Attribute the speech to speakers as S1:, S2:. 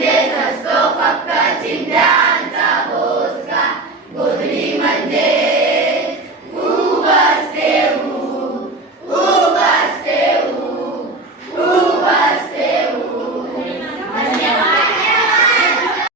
S1: день настал, пока тебя